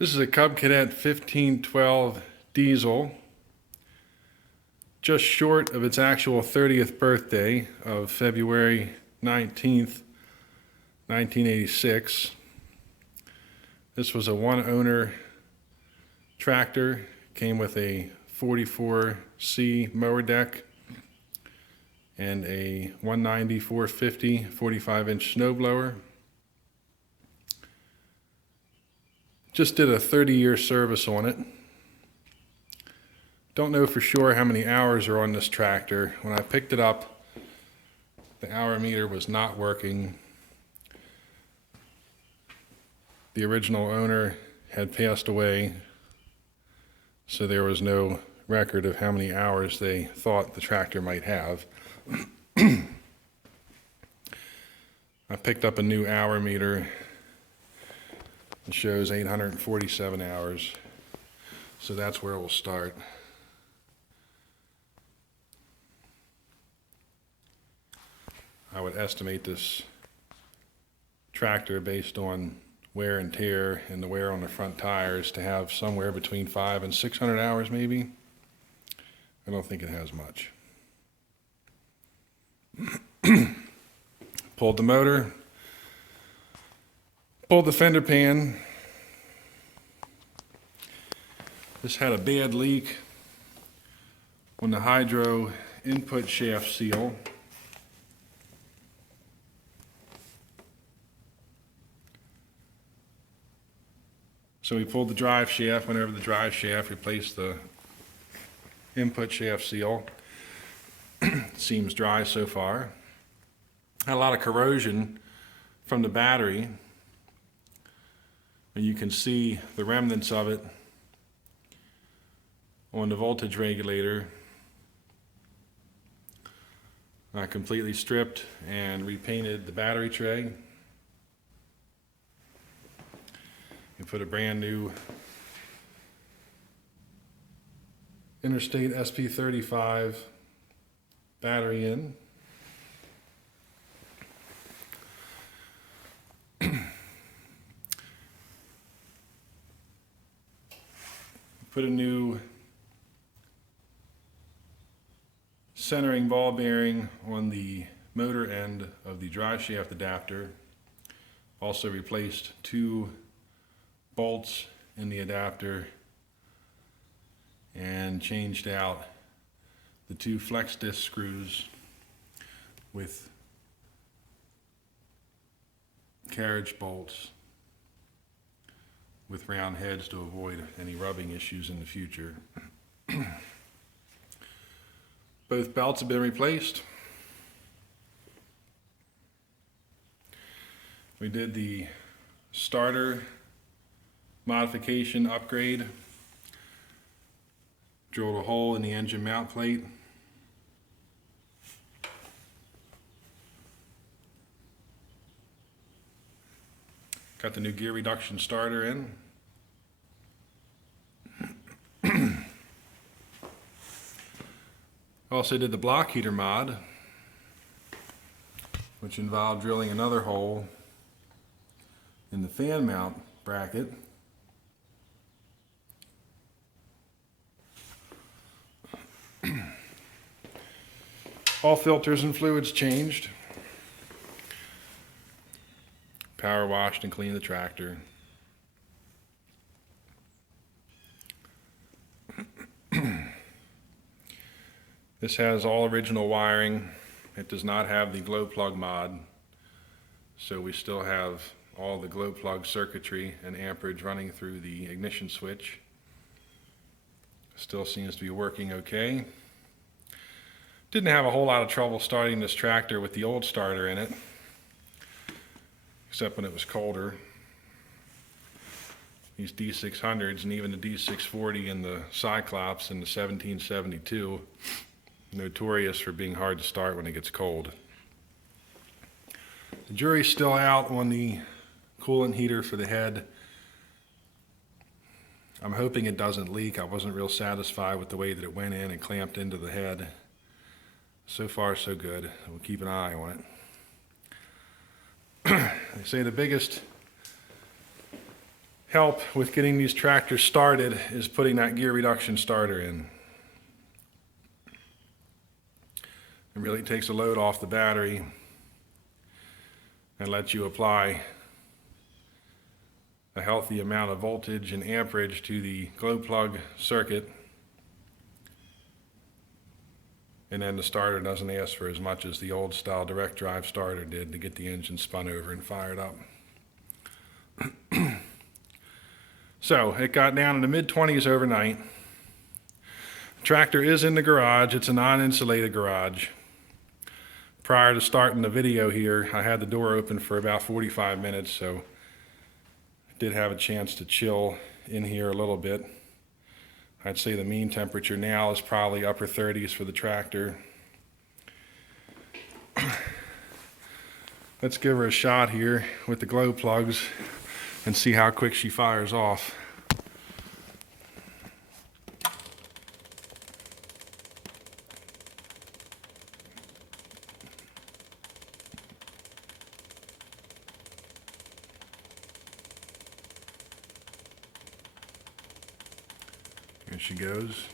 This is a Cub Cadet 1512 diesel, just short of its actual 30th birthday of February 19th, 1986. This was a one-owner tractor, came with a 44C mower deck and a 190 450 45-inch snowblower. Just did a 30-year service on it. Don't know for sure how many hours are on this tractor. When I picked it up, the hour meter was not working. The original owner had passed away, so there was no record of how many hours they thought the tractor might have. I picked up a new hour meter. It shows 847 hours, so that's where we'll start. I would estimate this tractor based on wear and tear and the wear on the front tires to have somewhere between 500 and 600 hours maybe. I don't think it has much. Pulled the motor, pulled the fender pan. This had a bad leak on the hydro input shaft seal. So we pulled the drive shaft, went over the drive shaft, replaced the input shaft seal. Seems dry so far. Had a lot of corrosion from the battery. And you can see the remnants of it on the voltage regulator. I completely stripped and repainted the battery tray. And put a brand new Interstate SP35 battery in. Put a new centering ball bearing on the motor end of the drive shaft adapter. Also replaced 2 bolts in the adapter and changed out the 2 flex disc screws with carriage bolts with round heads to avoid any rubbing issues in the future. Both belts have been replaced. We did the starter modification upgrade. Drilled a hole in the engine mount plate. Got the new gear reduction starter in. Also did the block heater mod, which involved drilling another hole in the fan mount bracket. All filters and fluids changed. Power washed and cleaned the tractor. This has all original wiring. It does not have the glow plug mod, so we still have all the glow plug circuitry and amperage running through the ignition switch. Still seems to be working okay. Didn't have a whole lot of trouble starting this tractor with the old starter in it, except when it was colder. These D600s and even the D640 and the Cyclops and the 1772, notorious for being hard to start when it gets cold. The jury's still out on the coolant heater for the head. I'm hoping it doesn't leak. I wasn't real satisfied with the way that it went in and clamped into the head. So far, so good. We'll keep an eye on it. They say the biggest help with getting these tractors started is putting that gear reduction starter in. It really takes a load off the battery and lets you apply a healthy amount of voltage and amperage to the glow plug circuit. And then the starter doesn't ask for as much as the old style direct drive starter did to get the engine spun over and fired up. So it got down in the mid-20s overnight. The tractor is in the garage. It's a non-insulated garage. Prior to starting the video here, I had the door open for about 45 minutes, so I did have a chance to chill in here a little bit. I'd say the mean temperature now is probably upper 30s for the tractor. Let's give her a shot here with the glow plugs and see how quick she fires off. Here she goes.